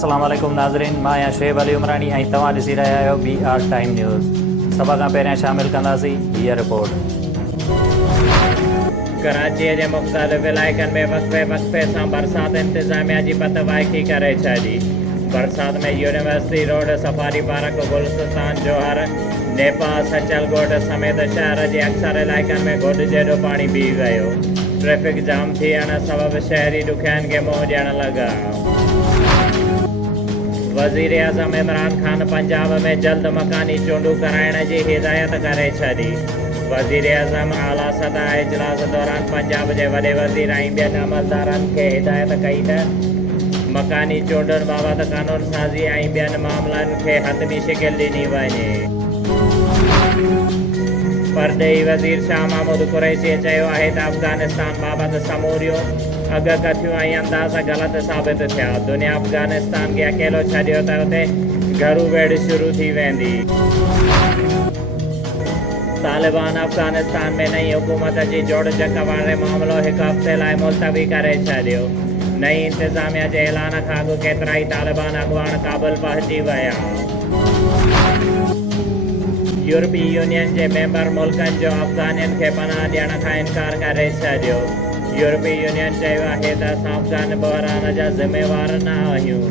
अस्सलाम वालेकुम नाज़रीन, मां आहियां शुएब अली उमरानी ऐं तव्हां ॾिसी रहिया आहियो BR टाइम न्यूज़। सभ खां पहिरियां शामिल कंदासीं हीअ रिपोर्ट। कराचीअ जे मुख़्तलिफ़ इलाइक़नि में वक़्फ़े सां बरसाति इंतिज़ामिया जी पतवाइकी करे छॾी। बरसाति में university road, safari park, Gulistan Johar, Nipa, Sachal Goth समेत शहर जे अक्सर इलाइक़नि में घुड जेॾो पाणी बीह वियो। ट्रैफ़िक जाम थियण सबबि शहरी ॾुखियाईनि खे मुंहुं ॾियण लॻा। वज़ीर आज़म इमरान ख़ान पंजाब में जल्द मकानी चूंडूं कराइण जी हिदायत करे छॾी। वज़ीर आज़म आला सतह इजलास दौरान पंजाब जे वॾे वज़ीर ऐं ॿियनि अमलदारनि खे हिदायत कई त मकानी चूंडुनि बाबति क़ानून साज़ी ऐं ॿियनि मामलनि खे हतमी शिकिल ॾिनी वञे। परॾेही वज़ीर शाह महमूद कुरैशीअ चयो आहे त अफ़गानिस्तान बाबति समूरियूं अॻकथियूं ऐं अंदाज़ ग़लति साबित थिया। दुनिया अफ़गानिस्तान खे अकेलो छॾियो त उते घरू वेड़ शुरू थी वेंदी। तालिबान अफ़गानिस्तान में नई हुकूमत जी जोड़जक वारे मामिलो हिकु हफ़्ते लाइ मुलतवी करे छॾियो। नई इंतिज़ामिया जे ऐलान खां अॻु केतिरा ई तालिबान अॻुवान काबुल पहुची विया। यूरोपी यूनियन जे मेंबर मुल्कनि जो अफ़गानियुनि खे पनाह ॾियण खां इनकार करे छॾियो। यूरोपी यूनियन चयो आहे त असां अफ़गान बहरान जा ज़िम्मेवार न आहियूं।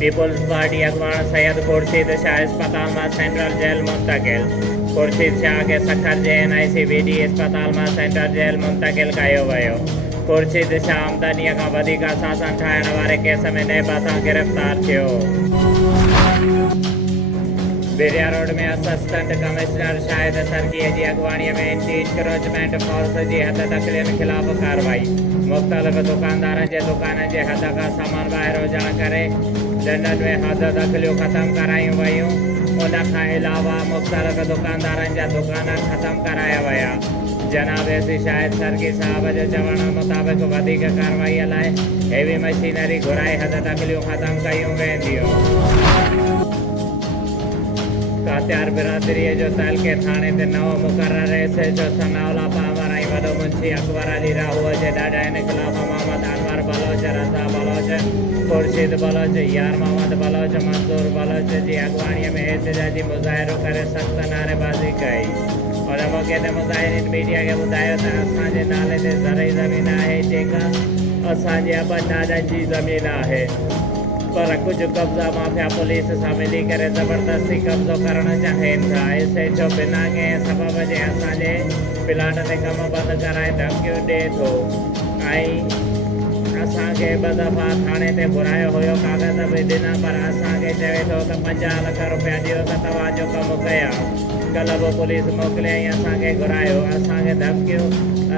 पीपुल्स पार्टी अॻुवान सैयद खुर्शीद शाह इस्पताल मां सेंट्रल जेल मुंतक़िल। खुर्शीद शाह खे सखर जे NICVD इस्पताल मां सेंट्रल जेल मुंतक़िल कयो वियो। खुर्शीद शाह आमदनीअ खां वधीक असांसां ठाहिण वारे केस में नेबा सां गिरफ़्तार थियो। बिरिया रोड में असिस्टेंट कमिश्नर शाहिद सरकीअ जी अॻुवाणीअ में एंटी इंक्रोचमेंट फोर्स जी हद दख़लियुनि ख़िलाफ़ कार्रवाई। मुख़्तलिफ़ दुकानदारनि जे दुकाननि जे हद खां सामान ॿाहिरि हुजण करे ॾंडनि में हद दख़लियूं ख़तमु करायूं वयूं। उन खां अलावा मुख़्तलिफ़ दुकानदारनि जा दुकान ख़तमु कराया विया। जनाब एसी शाहिद सरकी साहब जो चवण मुताबिक़ वधीक कार्रवाईअ लाइ हेवी मशीनरी घुराए हद दख़लियूं ख़तमु कयूं वेंदियूं। कात्यार बिरादरीअ जो तहलके थाणे ते नओं मुक़रर SHO सनाउल्ला पावर ऐं वॾो मुंशी अकबर अली राहूअ जे ॾाॾाइनि ख़िलाफ़ मोहम्मद अनवर बलोच, रज़ा बलोच, खुर्शीद बलोच, यार मोहम्मद बलोच, मंसूर बलोच जी अॻुवाणीअ में एहतजाजी मुज़ाहिरो करे सख़्त नारेबाज़ी कई। उन मौक़े ते मुज़ाहिरीन मीडिया खे ॿुधायो त असांजे नाले ते ज़रई ज़मीन आहे जेका असांजे अबा जी ज़मीन आहे, पर कुझु कब्ज़ा माफ़िया पुलिस सां मिली करे ज़बरदस्ती कब्ज़ो करणु चाहिनि था। SHO बिना कंहिं सबब जे असांजे प्लाट ते कमु बंदि कराए धमकियूं ॾिए थो ऐं असांखे ॿ दफ़ा थाणे ते घुरायो हुयो, कागज़ बि ॾिना, पर असांखे चवे थो त 50 लख रुपया ॾियो त तव्हांजो कमु कया। कल्ह बि पुलिस मोकिलियईं, असांखे घुरायो, असांखे धमकियूं,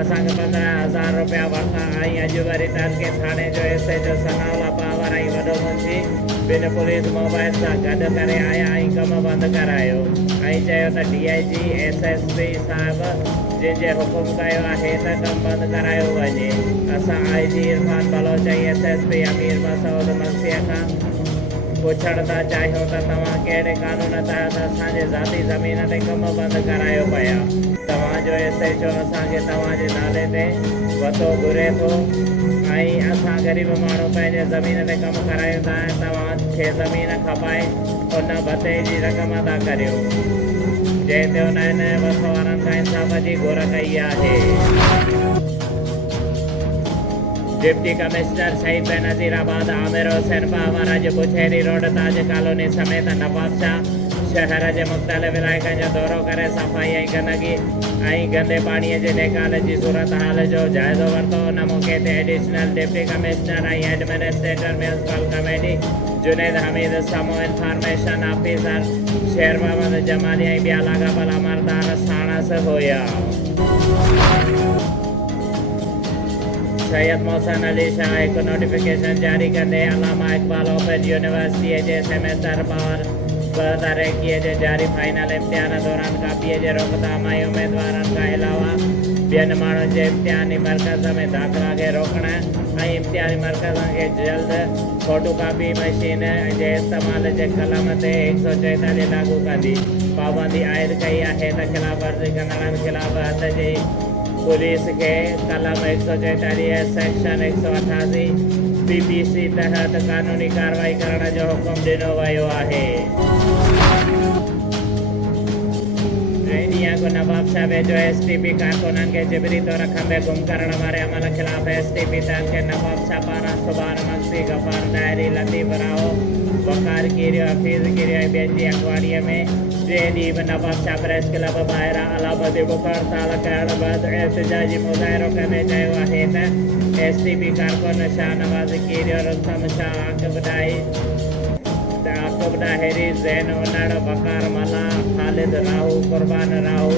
असांखे 15,000 रुपया वरिता ऐं अॼु वरी तहलके थाणे जो SHO सनाउल्ला पावर ऐं वॾो मुंशी ॿिनि पुलिस मोबाइल सां गॾु करे आया ऐं कमु बंदि करायो ऐं चयो त DIG SSP साहिबु जंहिंजे हुकुम कयो आहे त कमु बंदि करायो वञे। असां IG इरफान बलोच ऐं SSP अमीर मसूद मसीह खां पुछण था चाहियूं त तव्हां कहिड़े क़ानून तहत असांजे ज़ाती ज़मीन ते कमु बंदि करायो पिया। तव्हांजो SHO असांखे तव्हांजे नाले ते वतो घुरे थो ऐं असां ग़रीब माण्हू पंहिंजे ज़मीन ते कमु करायूं था ऐं तव्हांखे ज़मीन खपाए उन भते जी रक़म अदा करियो। जंहिं ते उन्हनि वस वारनि खां इंसाफ़ जी घुर कई आहे। डिप्टी कमिश्नर शहीद बेनज़ीराबाद आमिर हुसैन पावर अॼु बुछेरी रोड, ताज कॉलोनी समेत नवाबशाह शहर जे मुख़्तलिफ़ इलाइक़नि जो दौरो करे सफ़ाई ऐं गंदगी ऐं गंदे पाणीअ जे निकाल जी सूरत हाल जो जाइज़ो वरितो। उन मौक़े ते एडिशनल डिप्टी कमिश्नर ऐं एडमिनिस्ट्रेटर म्यूनिसिपल कमेटी जुनैद हमीद, समूह इंफॉर्मेशन ऑफिसर शेर मोहम्मद जमाली ऐं ॿिया लाॻापियल अमलदार साणस हुया। सैयद मोहसिन अली शाह हिकु नोटिफिकेशन जारी कंदे अलामा इक़बाल ओपन यूनिवर्सिटीअ जे सेमेस्टर पावर 2021 जे जारी फाइनल इम्तिहान दौरान कापीअ जे रोकथाम ऐं उमेदवारनि खां अलावा ॿियनि माण्हुनि जे इम्तिहानी मर्कज़ में दाख़िला खे रोकण ऐं इम्तिहानी मर्कज़नि खे जल्द फोटोकॉपी मशीन जे इस्तेमाल जे क़लम ते 144 लागू कंदी पाबंदी आयद कई आहे त ख़िलाफ़ वर्ज़ी कंदड़नि ख़िलाफ़ हथ जी पुलिस के कलम 144 सेक्शन 188 BBC तहत कानूनी कार्रवाई करण जो हुकुम ॾिनो वियो आहे। ॾींहं को नवाब शाह वेझो STP कारकुननि खे जिबरी तौर खंबे गुम करण वारे अमल ख़िलाफ़ STP तहत नवाब शाह पारां सुभाणे मक्सी गफ़ार डायरी लतीफ़ राओ वकार कीरियो हफ़ीज़ कीरियो ऐं ॿियनि जी अॻुवाणीअ में टे ॾींहं बि नवाब शाह प्रेस क्लब ॿाहिरां अलाबदी बुख हड़ताल करण बैदि एहतिजाजी मुज़ाहिरो कंदे चयो आहे त STP कारकुन शाहनवाज़ कीरियो रुस्तम शाह आक़िब डाहिरी ज़ैन उनड़ वकार मला ख़ालिद राहू कुर्बान राहू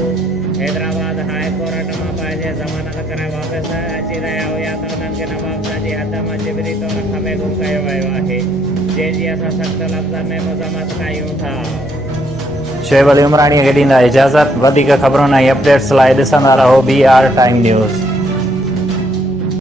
हैदराबाद हाई कोर्ट मां पंहिंजे ज़मानत कराए वापसि अची रहिया हुया त उन्हनि खे नवाब शाह जी हद मां जिबरी तौर खंबे गुम कयो वियो आहे, जंहिंजी असां सख़्त लफ़्ज़नि में मज़म्मत कयूं था। शोएब अली उमराणीअ खे ॾींदा इजाज़त। वधीक ख़बरुनि ऐं अपडेट्स लाइ ॾिसंदा रहो BR टाइम न्यूज़।